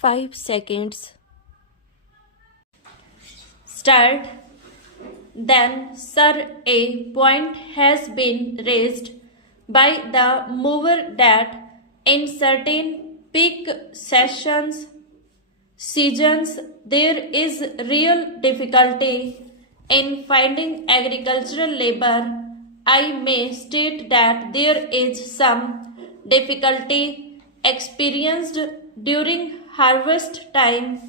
5 seconds. Start. Then, sir, a point has been raised by the mover that in certain peak seasons there is real difficulty in finding agricultural labor. I may state that there is some difficulty experienced during harvest time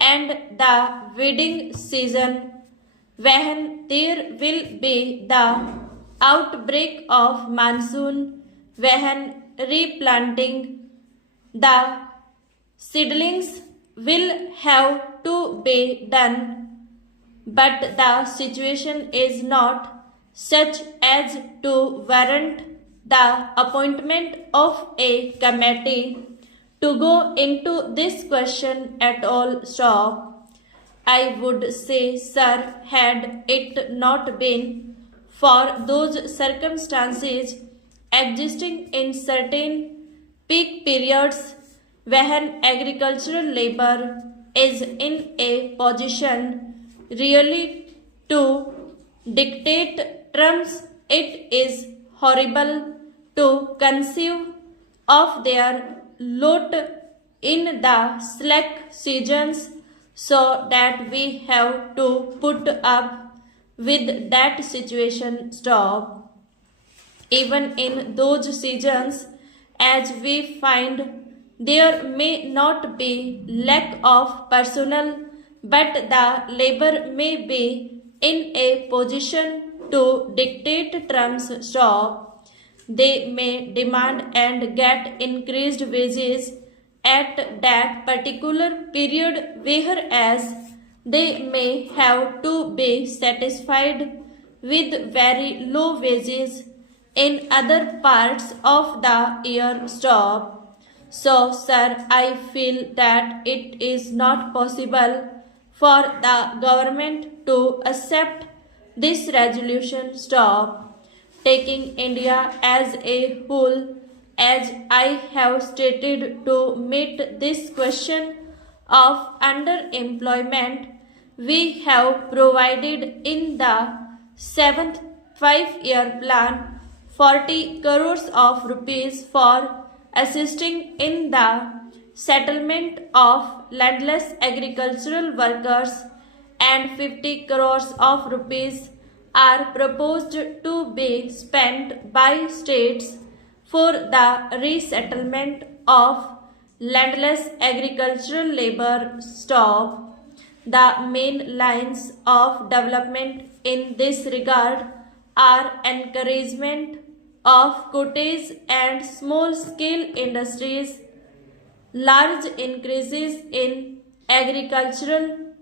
and the weeding season, when there will be the outbreak of monsoon, when replanting the seedlings will have to be done, but the situation is not such as to warrant the appointment of a committee to go into this question at all. Stop. I would say, sir, had it not been for those circumstances existing in certain peak periods when agricultural labor is in a position really to dictate terms, it is horrible to conceive of their lot in the slack seasons, so that we have to put up with that situation. Stop. Even in those seasons, as we find, there may not be lack of personnel, but the labor may be in a position to dictate terms. Stop. They may demand and get increased wages at that particular period, whereas they may have to be satisfied with very low wages in other parts of the year. Stop. So, sir, I feel that it is not possible for the government to accept this resolution. Stop. Taking India as a whole, as I have stated, to meet this question of underemployment, we have provided in the 7th 5-year plan 40 crores of rupees for assisting in the settlement of landless agricultural workers, and 50 crores of rupees are proposed to be spent by states for the resettlement of landless agricultural labor. Stop. The main lines of development in this regard are encouragement of cottage and small scale industries, large increases in agricultural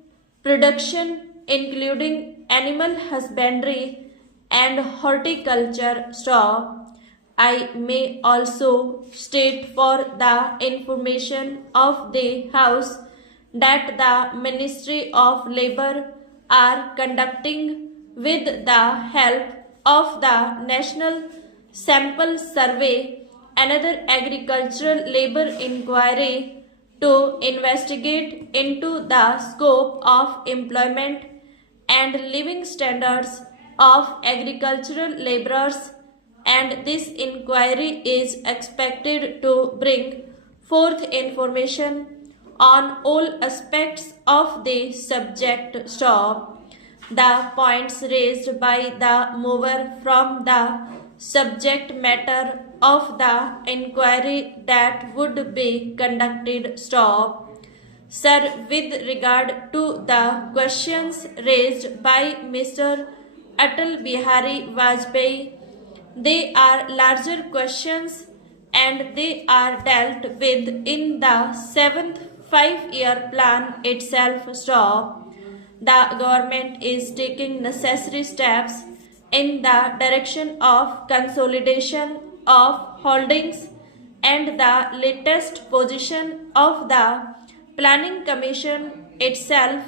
production including animal husbandry and horticulture. Stop. I may also state for the information of the House that the Ministry of Labor are conducting, with the help of the National Sample Survey, another agricultural labor inquiry to investigate into the scope of employment and living standards of agricultural laborers, and this inquiry is expected to bring forth information on all aspects of the subject. Stop. The points raised by the mover from the subject matter of the inquiry that would be conducted. Stop. Sir, with regard to the questions raised by Mr. Atal Bihari Vajpayee, they are larger questions and they are dealt with in the 7th 5-year plan itself. Stop. The government is taking necessary steps in the direction of consolidation of holdings, and the latest position of the Planning Commission itself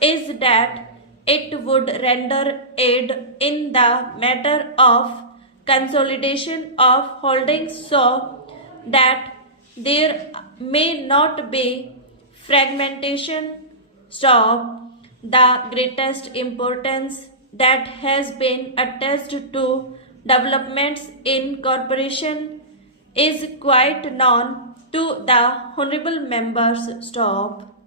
is that it would render aid in the matter of consolidation of holdings so that there may not be fragmentation. Stop. The greatest importance that has been attached to developments in corporation is quite known to the honorable members. Stop.